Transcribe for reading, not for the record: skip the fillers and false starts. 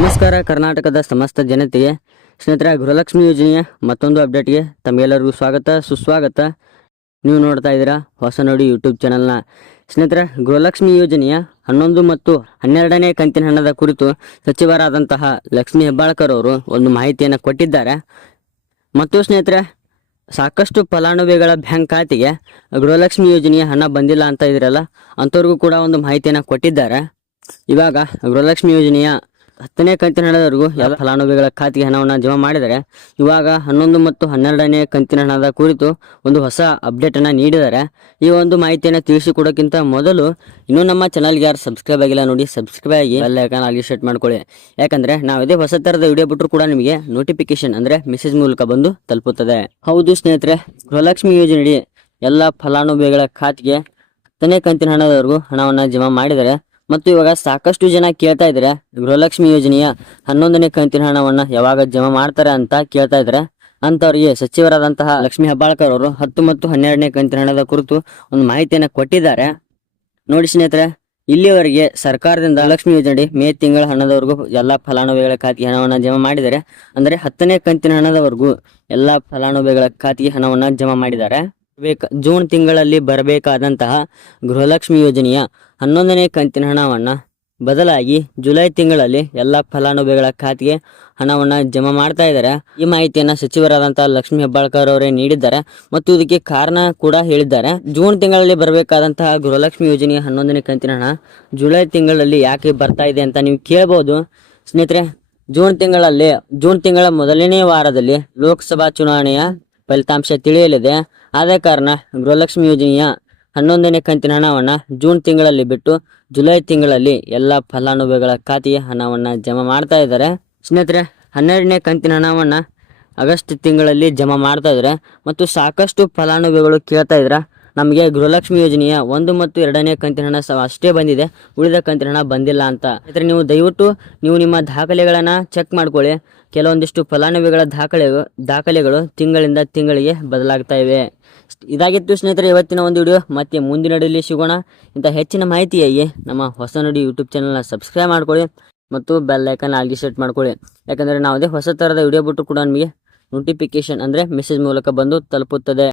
ನಮಸ್ಕಾರ ಕರ್ನಾಟಕದ ಸಮಸ್ತ ಜನತೆಗೆ ಸ್ನೇಹಿತರೆ, ಗೃಹಲಕ್ಷ್ಮಿ ಯೋಜನೆಯ ಮತ್ತೊಂದು ಅಪ್ಡೇಟ್ಗೆ ತಮಗೆಲ್ಲರಿಗೂ ಸ್ವಾಗತ ಸುಸ್ವಾಗತ. ನೀವು ನೋಡ್ತಾ ಇದ್ದೀರಾ ಹೊಸ ನೋಡಿ ಯೂಟ್ಯೂಬ್ ಚಾನಲ್ನ. ಸ್ನೇಹಿತರೆ, ಗೃಹಲಕ್ಷ್ಮಿ ಯೋಜನೆಯ 11 ಮತ್ತು 12ನೇ ಕಂತಿನ ಹಣದ ಕುರಿತು ಸಚಿವರಾದಂತಹ ಲಕ್ಷ್ಮೀ ಹೆಬ್ಬಾಳ್ಕರ್ ಅವರು ಒಂದು ಮಾಹಿತಿಯನ್ನು ಕೊಟ್ಟಿದ್ದಾರೆ. ಮತ್ತು ಸ್ನೇಹಿತರೆ, ಸಾಕಷ್ಟು ಫಲಾನುಭವಿಗಳ ಬ್ಯಾಂಕ್ ಖಾತೆಗೆ ಗೃಹಲಕ್ಷ್ಮಿ ಯೋಜನೆಯ ಹಣ ಬಂದಿಲ್ಲ ಅಂತ ಇದ್ರಲ್ಲ, ಅಂಥವ್ರಿಗೂ ಕೂಡ ಒಂದು ಮಾಹಿತಿಯನ್ನು ಕೊಟ್ಟಿದ್ದಾರೆ. ಇವಾಗ ಗೃಹಲಕ್ಷ್ಮಿ ಯೋಜನೆಯ 10ನೇ ಕಂತಿನ ಹಣದವರೆಗೂ ಎಲ್ಲ ಫಲಾನುಭವಿಗಳ ಖಾತೆಗೆ ಹಣವನ್ನು ಜಮಾ ಮಾಡಿದರೆ, ಇವಾಗ 11 ಮತ್ತು 12ನೇ ಕಂತಿನ ಹಣದ ಕುರಿತು ಒಂದು ಹೊಸ ಅಪ್ಡೇಟನ್ನು ನೀಡಿದ್ದಾರೆ. ಈ ಒಂದು ಮಾಹಿತಿಯನ್ನು ತಿಳಿಸಿಕೊಡೋಕ್ಕಿಂತ ಮೊದಲು ಇನ್ನೂ ನಮ್ಮ ಚಾನಲ್ಗೆ ಯಾರು ಸಬ್ಸ್ಕ್ರೈಬ್ ಆಗಿಲ್ಲ ನೋಡಿ, ಸಬ್ಸ್ಕ್ರೈಬ್ ಆಗಿ ಬೆಲ್ ಐಕಾನ್ ಆಗಿ ಸೆಟ್ ಮಾಡ್ಕೊಳ್ಳಿ. ಯಾಕಂದರೆ ನಾವು ಇದೇ ಹೊಸ ಥರದ ವಿಡಿಯೋ ಬಿಟ್ಟರು ಕೂಡ ನಿಮಗೆ ನೋಟಿಫಿಕೇಶನ್ ಅಂದರೆ ಮೆಸೇಜ್ ಮೂಲಕ ಬಂದು ತಲುಪುತ್ತದೆ. ಹೌದು ಸ್ನೇಹಿತರೆ, ಗೃಹಲಕ್ಷ್ಮಿ ಯೋಜನೆಯಡಿ ಎಲ್ಲ ಫಲಾನುಭವಿಗಳ ಖಾತೆಗೆ 10ನೇ ಕಂತಿನ ಹಣದವರೆಗೂ ಹಣವನ್ನು ಜಮಾ ಮಾಡಿದರೆ, ಮತ್ತು ಇವಾಗ ಸಾಕಷ್ಟು ಜನ ಕೇಳ್ತಾ ಇದ್ದಾರೆ ಗೃಹಲಕ್ಷ್ಮಿ ಯೋಜನೆಯ 11ನೇ ಕಂತಿನ ಹಣವನ್ನು ಯಾವಾಗ ಜಮಾ ಮಾಡ್ತಾರೆ ಅಂತ ಕೇಳ್ತಾ ಇದ್ದಾರೆ. ಅಂಥವ್ರಿಗೆ ಸಚಿವರಾದಂತಹ ಲಕ್ಷ್ಮೀ ಹೆಬ್ಬಾಳ್ಕರ್ ಅವರು 10 ಮತ್ತು 12ನೇ ಕಂತಿನ ಹಣದ ಕುರಿತು ಒಂದು ಮಾಹಿತಿಯನ್ನು ಕೊಟ್ಟಿದ್ದಾರೆ. ನೋಡಿ ಸ್ನೇಹಿತರೆ, ಇಲ್ಲಿಯವರೆಗೆ ಸರ್ಕಾರದಿಂದ ಲಕ್ಷ್ಮಿ ಯೋಜನೆ ಮೇ ತಿಂಗಳ ಹಣದವರೆಗೂ ಎಲ್ಲ ಫಲಾನುಭವಿಗಳ ಖಾತೆಗೆ ಹಣವನ್ನು ಜಮಾ ಮಾಡಿದ್ದಾರೆ. ಅಂದರೆ 10ನೇ ಕಂತಿನ ಹಣದವರೆಗೂ ಎಲ್ಲ ಫಲಾನುಭವಿಗಳ ಖಾತೆಗೆ ಹಣವನ್ನು ಜಮಾ ಮಾಡಿದ್ದಾರೆ. ಜೂನ್ ತಿಂಗಳಲ್ಲಿ ಬರಬೇಕಾದಂತಹ ಗೃಹಲಕ್ಷ್ಮಿ ಯೋಜನೆಯ 11ನೇ ಕಂತಿನ ಹಣವನ್ನು ಬದಲಾಗಿ ಜುಲೈ ತಿಂಗಳಲ್ಲಿ ಎಲ್ಲ ಫಲಾನುಭವಿಗಳ ಖಾತೆಗೆ ಹಣವನ್ನು ಜಮಾ ಮಾಡ್ತಾ ಇದ್ದಾರೆ. ಈ ಮಾಹಿತಿಯನ್ನು ಸಚಿವರಾದಂತಹ ಲಕ್ಷ್ಮೀ ಹೆಬ್ಬಾಳ್ಕರ್ ಅವರೇ ನೀಡಿದ್ದಾರೆ ಮತ್ತು ಇದಕ್ಕೆ ಕಾರಣ ಕೂಡ ಹೇಳಿದ್ದಾರೆ. ಜೂನ್ ತಿಂಗಳಲ್ಲಿ ಬರಬೇಕಾದಂತಹ ಗೃಹಲಕ್ಷ್ಮಿ ಯೋಜನೆಯ 11ನೇ ಕಂತಿನ ಹಣ ಜುಲೈ ತಿಂಗಳಲ್ಲಿ ಯಾಕೆ ಬರ್ತಾ ಇದೆ ಅಂತ ನೀವು ಕೇಳಬಹುದು. ಸ್ನೇಹಿತರೆ, ಜೂನ್ ತಿಂಗಳ ಮೊದಲನೇ ವಾರದಲ್ಲಿ ಲೋಕಸಭಾ ಚುನಾವಣೆಯ ಫಲಿತಾಂಶ ತಿಳಿಯಲಿದೆ. ಆದ ಕಾರಣ ಗೃಹಲಕ್ಷ್ಮಿ ಯೋಜನೆಯ 11ನೇ ಕಂತಿನ ಹಣವನ್ನು ಜೂನ್ ತಿಂಗಳಲ್ಲಿ ಬಿಟ್ಟು ಜುಲೈ ತಿಂಗಳಲ್ಲಿ ಎಲ್ಲ ಫಲಾನುಭವಿಗಳ ಖಾತೆಗೆ ಹಣವನ್ನು ಜಮಾ ಮಾಡ್ತಾ ಇದ್ದಾರೆ. ಸ್ನೇಹಿತರೆ, 12ನೇ ಕಂತಿನ ಹಣವನ್ನು ಆಗಸ್ಟ್ ತಿಂಗಳಲ್ಲಿ ಜಮಾ ಮಾಡ್ತಾ ಇದ್ದಾರೆ. ಮತ್ತು ಸಾಕಷ್ಟು ಫಲಾನುಭವಿಗಳು ಕೇಳ್ತಾ ಇದ್ದಾರೆ ನಮಗೆ ಗೃಹಲಕ್ಷ್ಮಿ ಯೋಜನೆಯ 1 ಮತ್ತು 2ನೇ ಕಂತಿನ ಹಣ ಅಷ್ಟೇ ಬಂದಿದೆ, ಉಳಿದ ಕಂತಿನ ಹಣ ಬಂದಿಲ್ಲ ಅಂತ. ಸ್ನೇಹಿತರೆ, ನೀವು ದಯವಿಟ್ಟು ನಿಮ್ಮ ದಾಖಲೆಗಳನ್ನು ಚೆಕ್ ಮಾಡ್ಕೊಳ್ಳಿ. ಕೆಲವೊಂದಿಷ್ಟು ಫಲಾನುಭವಿಗಳ ದಾಖಲೆಗಳು ತಿಂಗಳಿಂದ ತಿಂಗಳಿಗೆ ಬದಲಾಗ್ತಾ ಇವೆ. ಇದಾಗಿತ್ತು ಸ್ನೇಹಿತರೆ ಇವತ್ತಿನ ಒಂದು ವಿಡಿಯೋ. ಮತ್ತೆ ಮುಂದಿನ ವಿಡಿಯೋಲಿ ಸಿಗೋಣ. ಇಂಥ ಹೆಚ್ಚಿನ ಮಾಹಿತಿಯಾಗಿ ನಮ್ಮ ಹೊಸ ನುಡಿ ಯೂಟ್ಯೂಬ್ ಚಾನಲ್ನ ಸಬ್ಸ್ಕ್ರೈಬ್ ಮಾಡ್ಕೊಳ್ಳಿ ಮತ್ತು ಬೆಲ್ ಐಕಾನ್ ಆಗಿ ಸೆಟ್ ಮಾಡ್ಕೊಳ್ಳಿ. ಯಾಕಂದರೆ ಯಾವುದೇ ಹೊಸ ಥರದ ವಿಡಿಯೋ ಬಿಟ್ಟು ಕೂಡ ನಿಮಗೆ ನೋಟಿಫಿಕೇಶನ್ ಅಂದರೆ ಮೆಸೇಜ್ ಮೂಲಕ ಬಂದು ತಲುಪುತ್ತದೆ.